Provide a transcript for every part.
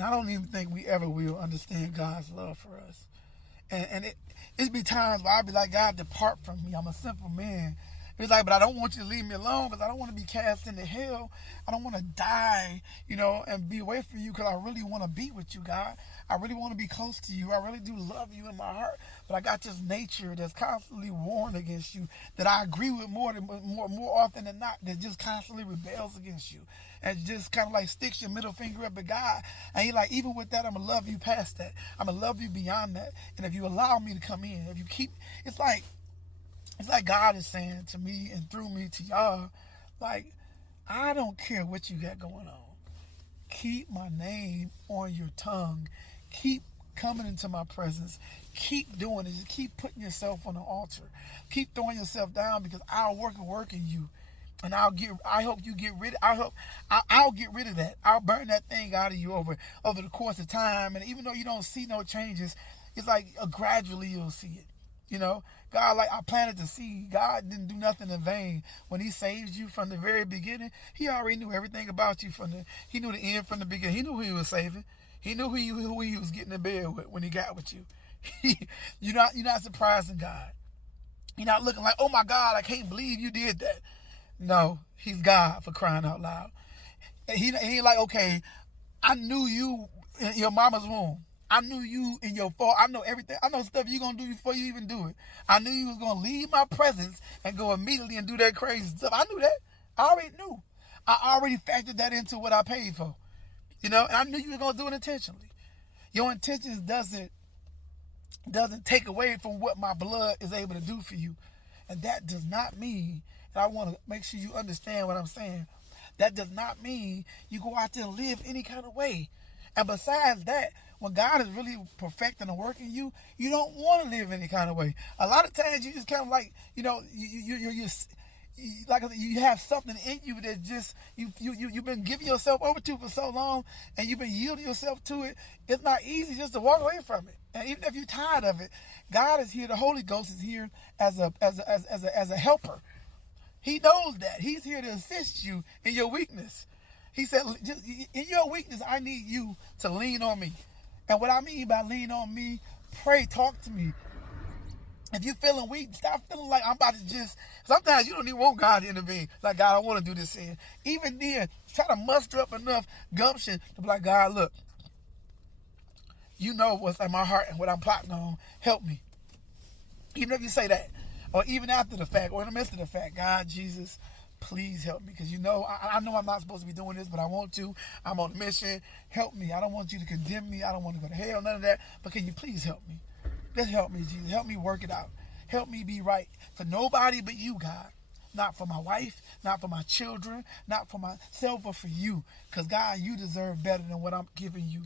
And I don't even think we ever will understand God's love for us. And it's be times where I'll be like, God, depart from me. I'm a sinful man. It's like, but I don't want you to leave me alone because I don't want to be cast into hell. I don't want to die, and be away from you because I really want to be with you, God. I really want to be close to you. I really do love you in my heart. But I got this nature that's constantly warring against you, that I agree with more often than not, that just constantly rebels against you. And just kind of like sticks your middle finger up at God. And He like, even with that, I'm going to love you past that. I'm going to love you beyond that. And if you allow me to come in, if you keep, it's like God is saying to me and through me to y'all, like, I don't care what you got going on. Keep my name on your tongue. Keep coming into my presence. Keep doing it. Just keep putting yourself on the altar. Keep throwing yourself down because I'll work in you. And I hope you get rid of, I'll get rid of that. I'll burn that thing out of you over the course of time. And even though you don't see no changes, it's like gradually you'll see it. God, like I planted the seed. God didn't do nothing in vain. When He saved you from the very beginning, He already knew everything about you He knew the end from the beginning. He knew who He was saving. He knew who He was getting in bed with when He got with you. You're not surprising God. You're not looking like, oh my God, I can't believe you did that. No, He's God, for crying out loud. And he ain't like, okay, I knew you in your mama's womb. I knew you in your fall. I know everything. I know stuff you're going to do before you even do it. I knew you was going to leave my presence and go immediately and do that crazy stuff. I knew that. I already knew. I already factored that into what I paid for. And I knew you were going to do it intentionally. Your intentions doesn't take away from what my blood is able to do for you. And that does not mean, and I want to make sure you understand what I'm saying, that does not mean you go out there and live any kind of way. And besides that, when God is really perfecting and working you, you don't want to live any kind of way. A lot of times you just kind of like, you're like I said, you have something in you that just you've been giving yourself over to for so long, and you've been yielding yourself to it. It's not easy just to walk away from it. And even if you're tired of it, God is here. The Holy Ghost is here as a helper. He knows that. He's here to assist you in your weakness. He said, just in your weakness, I need you to lean on me. And what I mean by lean on me, pray, talk to me. If you're feeling weak, stop feeling like I'm about to just, sometimes you don't even want God to intervene. Like, God, I want to do this sin. Even then, try to muster up enough gumption to be like, God, look, you know what's in my heart and what I'm plotting on. Help me. Even if you say that, or even after the fact, or in the midst of the fact, God, Jesus, please help me. Because I know I'm not supposed to be doing this, but I want to. I'm on a mission. Help me. I don't want you to condemn me. I don't want to go to hell, none of that. But can you please help me? Just help me, Jesus. Help me work it out. Help me be right for nobody but you, God. Not for my wife, not for my children, not for myself, but for you. Because, God, you deserve better than what I'm giving you.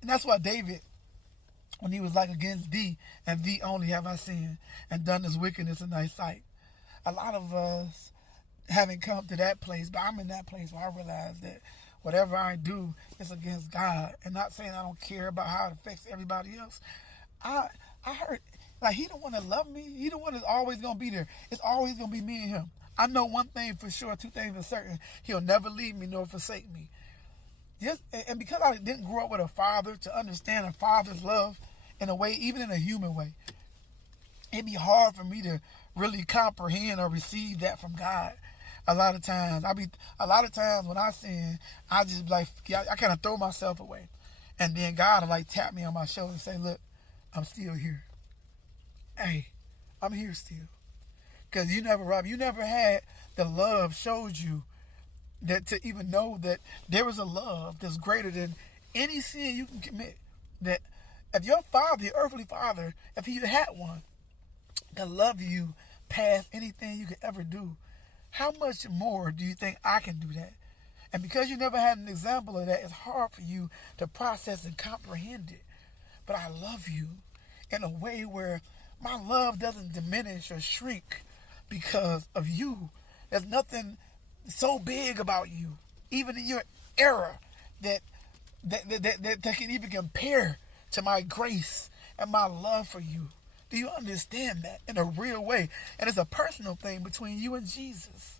And that's why David, when he was like, against thee and thee only have I sinned and done this wickedness in thy sight. A lot of us haven't come to that place, but I'm in that place where I realize that whatever I do is against God. And not saying I don't care about how it affects everybody else. I heard, like, He the one that love me. He the one that's always going to be there. It's always going to be me and Him. I know one thing for sure, two things for certain. He'll never leave me nor forsake me. And because I didn't grow up with a father to understand a father's love in a way, even in a human way, it'd be hard for me to really comprehend or receive that from God. A lot of times when I sin, I just like, I kind of throw myself away. And then God will like tap me on my shoulder and say, look, I'm still here. Hey, I'm here still. Because you never had the love showed you that to even know that there is a love that's greater than any sin you can commit. That if your father, your earthly father, if he had one, could love you past anything you could ever do, how much more do you think I can do that? And because you never had an example of that, it's hard for you to process and comprehend it. But I love you in a way where my love doesn't diminish or shrink because of you. There's nothing so big about you, even in your era, that can even compare to my grace and my love for you. Do you understand that in a real way? And it's a personal thing between you and Jesus.